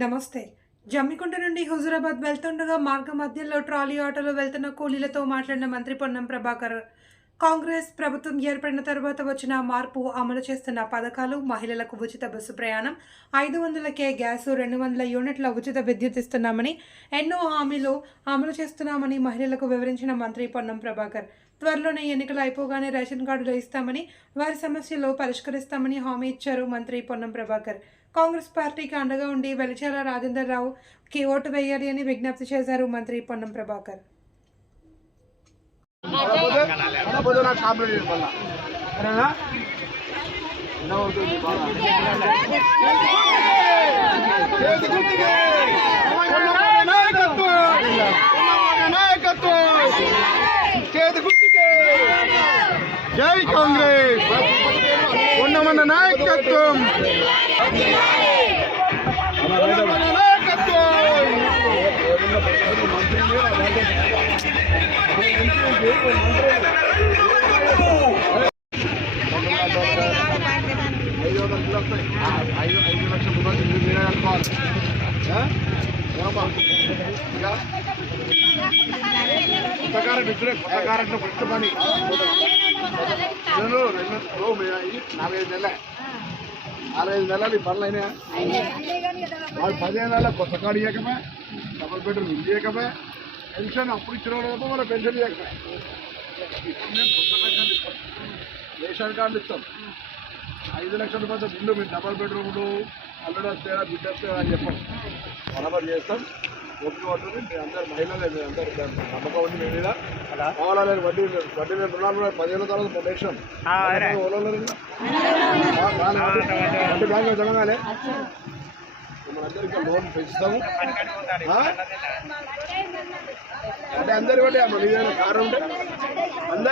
నమస్తే. జమ్మికుంట నుండి హుజురాబాద్ వెళ్తుండగా మార్గ మధ్యలో ట్రాలీ ఆటోలో వెళ్తున్న కూలీలతో మాట్లాడిన మంత్రి పొన్నం ప్రభాకర్ కాంగ్రెస్ ప్రభుత్వం ఏర్పడిన తర్వాత వచ్చిన మార్పు అమలు చేస్తున్న పథకాలు మహిళలకు ఉచిత బస్సు ప్రయాణం ఐదు వందలకే గ్యాసు రెండు వందల యూనిట్ల ఉచిత విద్యుత్ ఇస్తున్నామని ఎన్నో హామీలు అమలు చేస్తున్నామని మహిళలకు వివరించిన మంత్రి పొన్నం ప్రభాకర్. త్వరలోనే ఎన్నికలు అయిపోగానే రేషన్ కార్డులు ఇస్తామని వారి సమస్యలు పరిష్కరిస్తామని హామీ ఇచ్చారు మంత్రి పొన్నం ప్రభాకర్. కాంగ్రెస్ పార్టీకి అండగా ఉండి వెలిచాల రాజేందర్ రావుకి ఓటు వేయాలి అని విజ్ఞప్తి చేశారు మంత్రి పొన్నం ప్రభాకర్. చేతి నాయకత్వం! చేతి జై కాంగ్రెస్. ఉన్నమన్న నాయకత్వం. ఐదు ఐదు లక్షల రూపాయలు మీరే కట్టుకోవాలి కొత్త ఇప్పుడే కొత్త రెండు నాలుగైదు నెలలే నాలుగైదు నెలలు ఈ పనులు అయినా వాళ్ళు పదిహేను నెలల కొత్త కార్డు ఇవ్వకమే డబుల్ బెడ్రూమ్ ఇల్లు ఇవ్వకమే పెన్షన్ అప్పుడు ఇచ్చిన వాళ్ళు మన పెన్షన్ ఇవ్వకమే ఇప్పుడు మేము కొత్త పెన్షన్ ఇస్తాం రేషన్ కార్డు ఇస్తాం ఐదు లక్షల రూపాయలతో బిల్లు మీరు డబల్ బెడ్రూమ్లు అల్లుడు వస్తారా బిడ్డ వస్తారా అని చెప్పండి బరాబర్ చేస్తాం ఓపిక పడుతుంది మీ అందరు మహిళలే మీ అందరు నమ్మకం ఉంది మీ మీద. కావాలని వడ్డీ వడ్డీ మీద రుణాలు కూడా పదిహేను తర్వాత పొందేసాం వడ్డీ బ్యాంకులో జమగానే మనందరికీ లోన్ పెంచుతాము? అంటే అందరి బట్టి అమ్మ నీదేమైనా కారు ఉంటే? అందరి